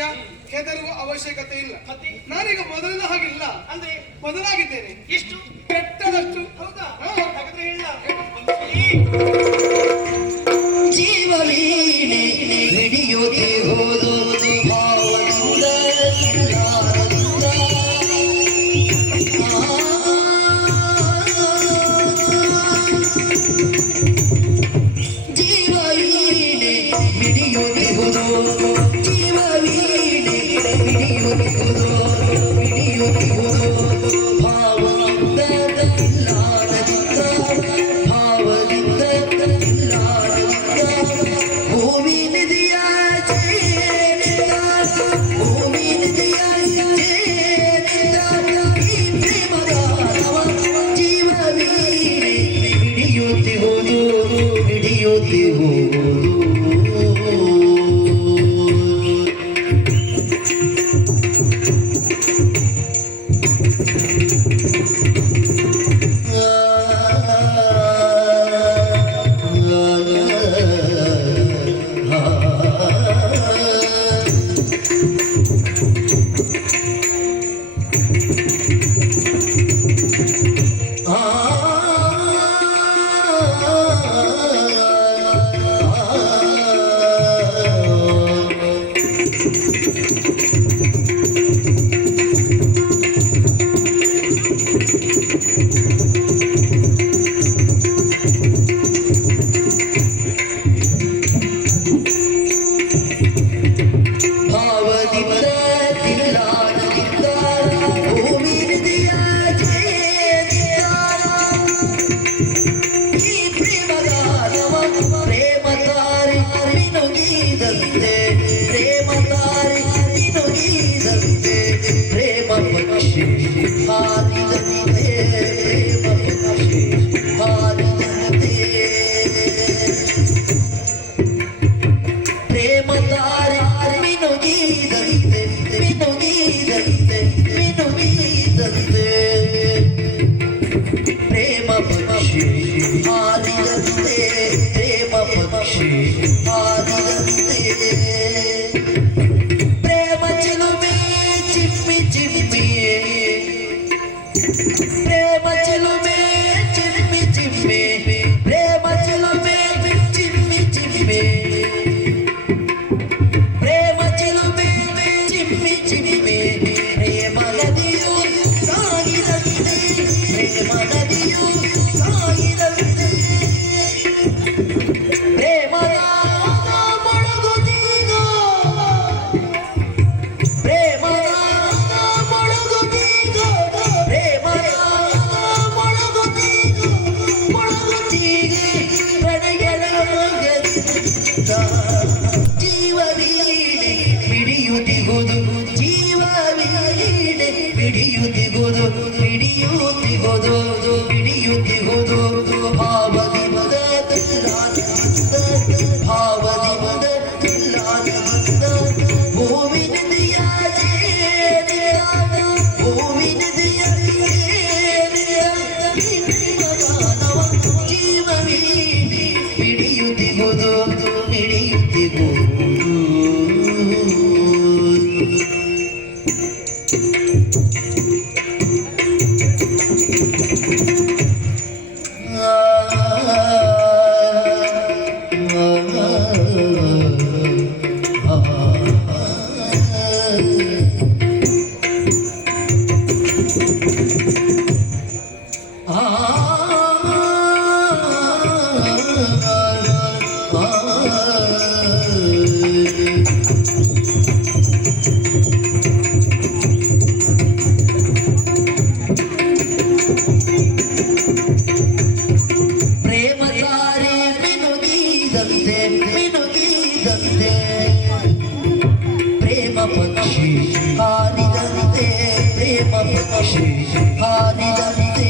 ವಿಷಯ ಹೆದರುವ ಅವಶ್ಯಕತೆ ಇಲ್ಲ. ನಾನೀಗ ಮೊದಲಿನ ಹಾಗಿಲ್ಲ, ಅಂದ್ರೆ ಬದಲಾಗಿದ್ದೇನೆ. ಎಷ್ಟು ಕೆಟ್ಟದಷ್ಟು. ಹೌದಾ? ಹಾಗಾದ್ರೆ ಹೇಳ. ಜೀವವೀಣೆ ಹಿಡಿಯುತ್ತೆ ಹೋದು ಭಾವದಿಂದ ಜೀವವೀಣೆ ಹಿಡಿಯುತ್ತೆ ಹೋದು ಜೀವವೀಣೆ ಹಿಡಿಯುತ್ತೆ ಹೋದು ಹಿಡಿಯುತ್ತೆ ಹೋದು ಭಾವದಿಂದ ಇಲ್ಲಾರದಿಂದ ಭಾವದಿಂದ ಇಲ್ಲಾರದಿಂದ ಭೂಮಿ ನದಿಯ ಜೇನಿಂದ ಭೂಮಿ ನದಿಯ ಜೇನಿಂದ ಈ ಪ್ರೇಮಗಾನವ ಜೀವವೀಣೆ ಹಿಡಿಯುತ್ತೆ ಹೋದು ಹಿಡಿಯುತ್ತೆ ಹೋದು. ಪ್ರೇಮ ಚಿಲುಮೆ ಚಿಮ್ಮಿ ಚಿಮ್ಮಿ ಪ್ರೇಮ ಚಿಲುಮೆ ಚಿಮ್ಮಿ ಚಿಮ್ಮಿ ಪ್ರೇಮ ಚಿಲುಮೆ ಚಿಮ್ಮಿ ಚಿಮ್ಮಿ ಪ್ರೇಮ ಚಿಲುಮೆ ಚಿಮ್ಮಿ ಚಿಮ್ಮಿ ಪ್ರೇಮ ನದಿಯು ಸಾಗಿದಂತೆ ಪ್ರೇಮ ನದಿಯು ಸಾಗಿದಂತೆ ಪ್ರೇಮದ ಮೊಳಗುತ್ತೀಗ ಪ್ರೇಮದ ಮೊಳಗುತ್ತೀಗ ಪ್ರೇಮದ ಮೊಳಗುತ್ತೀಗ ಮೊಳಗುತ್ತೀಗ ಪ್ರಣಯದ ಜೀವವೀಣೆ ಮಿಡಿಯುತ್ತಿಗುದು ಜೀವವೀಣೆ ಮಿಡಿಯುತ್ತಿಗುದು ಮಿಡಿಯುತ್ತಿಗುದು ಮಿಡಿಯುತ್ತಿಗುದು ಭಾವದಿ ಮದ ಭಾವದಿ ಮದ ಭೂಮಿ ನದಿಯ ಭೂಮಿ ನದಿಯ ಜೀವವೀಣೆ ಮಿಡಿಯುತ್ತಿಗುದು ಮಿಡಿಯುತ್ತಿಗುದು. ಪ್ರೇಮಧಾರೆ ಮಿನುಗಿದಂತೆ ಮಿನುಗಿದಂತೆ ಪ್ರೇಮ ಪಕ್ಷಿ ಹಾರಿದಂತೆ ಪ್ರೇಮ ಪಕ್ಷಿ ಹಾರಿದಂತೆ